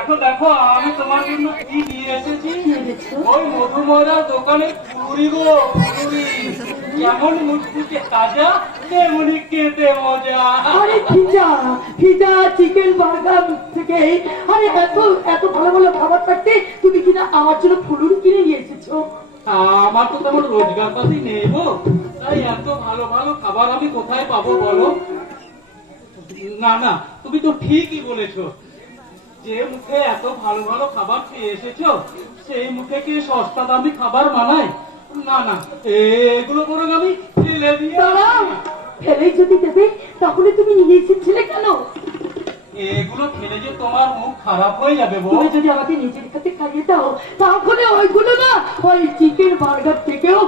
দেখো দেখো আমি তোমার জন্য কি নিয়ে এসেছি। ওই মধুময়রার দোকানে পুরি গো পুরি, যেমন মুচমুচে তাজা তেমনি খেতে মজা। আরে পিজা পিজা চিকেন বার্গার থেকে আরে এত এত ভালো ভালো খাবার থাকতে তুমি কিনা আমার জন্য ফুলুরি কিনে নিয়ে এসেছো। আমার তো তেমন রোজগার পাতি নেই গো, তাই এত ভালো ভালো খাবার আমি কোথায় পাবো বলো। না না, তুমি তো ঠিকই বলেছো, যে মুখে এত ভালো ভালো খাবার খেয়ে এসেছো সেই মুখে কি সস্তা দামি খাবার মানায়? না না, এগুলো বরং আমি ফেলে দিয়ে দাঁড়াও, ফেলে যদি দেবে তাহলে তুমি নিয়ে এসেছিলে কেন? এগুলো খেলে যে তোমার মুখ খারাপ হয়ে যাবে বউ। তুমি যদি আমাকে নিজের কাছে খাইয়ে দাও তাহলে ওইগুলো না ওই চিকেন বার্গার থেকেও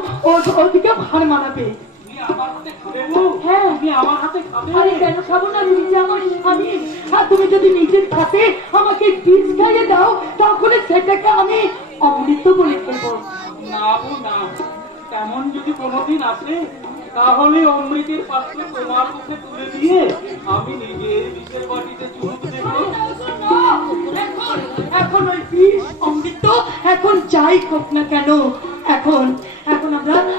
ওদিকে ভার মানাবে। তুমি আমার হাতে খাবে বউ? হ্যাঁ, তুমি আমার হাতে খাবে? আরে কেন খাবো না, তুমি যে আমার স্বামী। আর তুমি যদি নিজের হাতে আমাকে ডিশ খাইয়ে দাও তাহলে সেটাকে আমি অমৃত বলে খেলবো। না বউ না, তেমন যদি কোনোদিন আসে তাহলে অমৃতের পাত্র তোমার মুখে তুলে দিয়ে আমি নিজের বিষের বাটিতে চুমুক দেব। এখন ওই বিষ অমৃত এখন যাই হোক না কেন, এখন এখন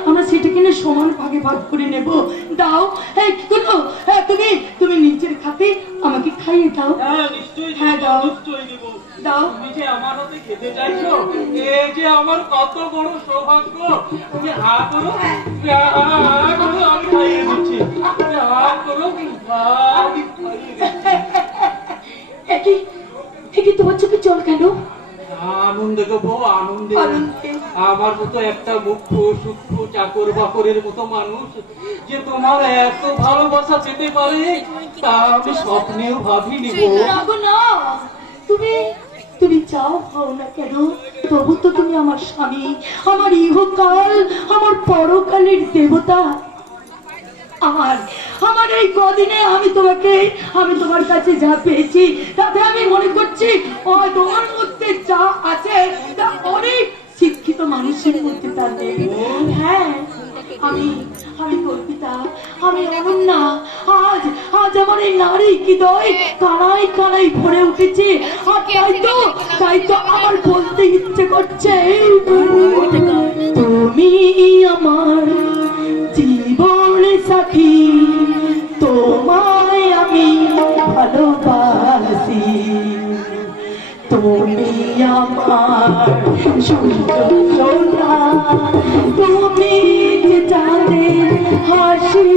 আমরা সেটা কিনে সমান ভাগে ভাগ করে নেব। দাও, এই কি করো, তুমি তুমি নিজের খাতে আমাকে খাইয়ে দাও। হ্যাঁ নিশ্চয়ই, হ্যাঁ দাও, নিশ্চয়ই দেব। দাও। তুমি যে আমার হাতে খেতে চাইছো, এই যে আমার কত বড় সৌভাগ্য। তুমি হা করো, হা করো, আমি খাইয়ে দিচ্ছি। তুমি হা করো, আমি খাইয়ে দিচ্ছি। একই তোমার চোখে জল কেন? আনন্দে গো বউ, আনন্দে। আনন্দে। আমার মতো একটা মুখ্য সূক্ষ্ম চাকর বাকরের মতো মানুষ যে তোমার এত ভালোবাসা পেতে পারে তা আমি স্বপ্নেও ভাবিনি গো। না গো না, তুমি তুমি চাও হও না কেন, তবু তো তুমি আমার স্বামী, আমার ইহকাল আমার পরকালের দেবতা। আমার আমার এই কদিনে আমি তোমার কাছে যা পেয়েছি তাতে আমি মনে করছি তোমার মধ্যে যা আছে তা অনেক শিক্ষিত মানুষের মধ্যে তা নেই। হ্যাঁ, আমি আমি কল্পিতা, আমি অনন্যা। আজ আজ আমার এই নারী হৃদয় কানাই কানাই ভরে উঠেছে। আর তাই তো আমার বলতে ইচ্ছে করছে, তুমি আমার জীবন সাথী, তোমায় আমি ভালোবাসি, তুমি আমার সোনা, তুমি যে চাঁদের হাসি,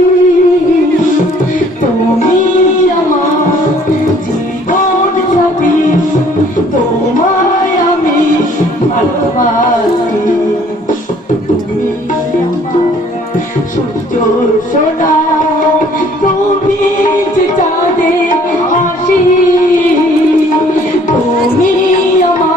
তুমি আমার জীবন সাথী, তোমায় আমি ভালোবাসি, তুমি আমার সূর্য সোনা, তুমি যে চাঁদের হাসি, তুমি আমার।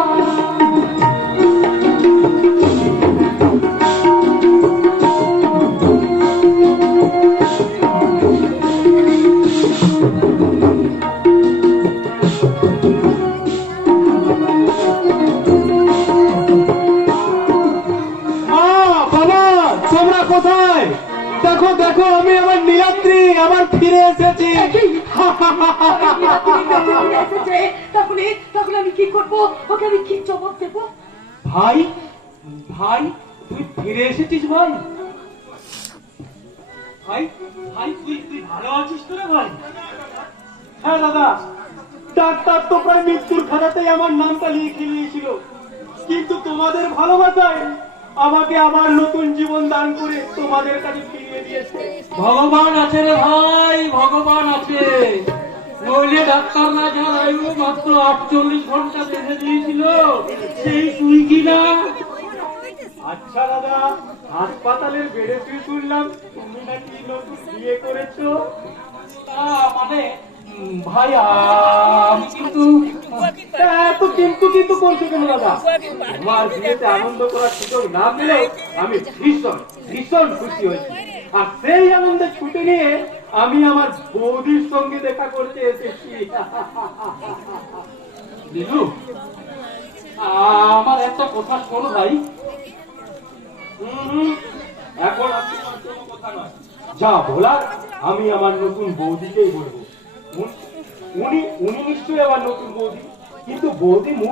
কোথায়? দেখো দেখো, আমি আমার নীলাদ্রি আমার ফিরে এসেছি। তাহলে আমি কি করবো, ওকে আমি কি জবাব দেবো? ভাই ভাই তুই ফিরে এসেছিস ভাই? ভাই ভাই তুই ভালো আছিস তো রে ভাই? হ্যাঁ দাদা, ডাক্তার তো প্রায় মৃত্যুর খাতাতেই আমার নামটা লিখে নিয়েছিল, কিন্তু তোমাদের ভালোবাসায় আমাকে আবার নতুন জীবন দান করে তোমাদের কাছে ফিরিয়ে দিয়েছে। ভগবান আছে রে ভাই, ভগবান আছে। নইলে ডাক্তার না জানাই মাত্র 48 ঘন্টা বেঁধে দিয়েছিল, সেই তুই কিনা। আচ্ছা দাদা, হাসপাতালের বেডে শুয়ে শুনলাম তুমি নাকি নতুন বিয়ে করেছো। মানে ভাই আমি কিন্তু কিন্তু কিন্তু বলছো কেন দাদা? আমার বিয়েতে আনন্দ করার সুযোগ না পেলেও আমি ভীষণ ভীষণ খুশি হয়েছি। আর সেই আনন্দে ছুটে নিয়ে আমি আমার বৌদির সঙ্গে দেখা করতে এসেছি। দিলু, আমার একটা কথা শোনো ভাই। এখন আপনি কোনো কথা নয়, যা বলার আমি আমার নতুন বৌদিকেই বলবো। উনি নিশ্চয়ই আমার নতুন বৌদি। কিন্তু বৌদি মুখ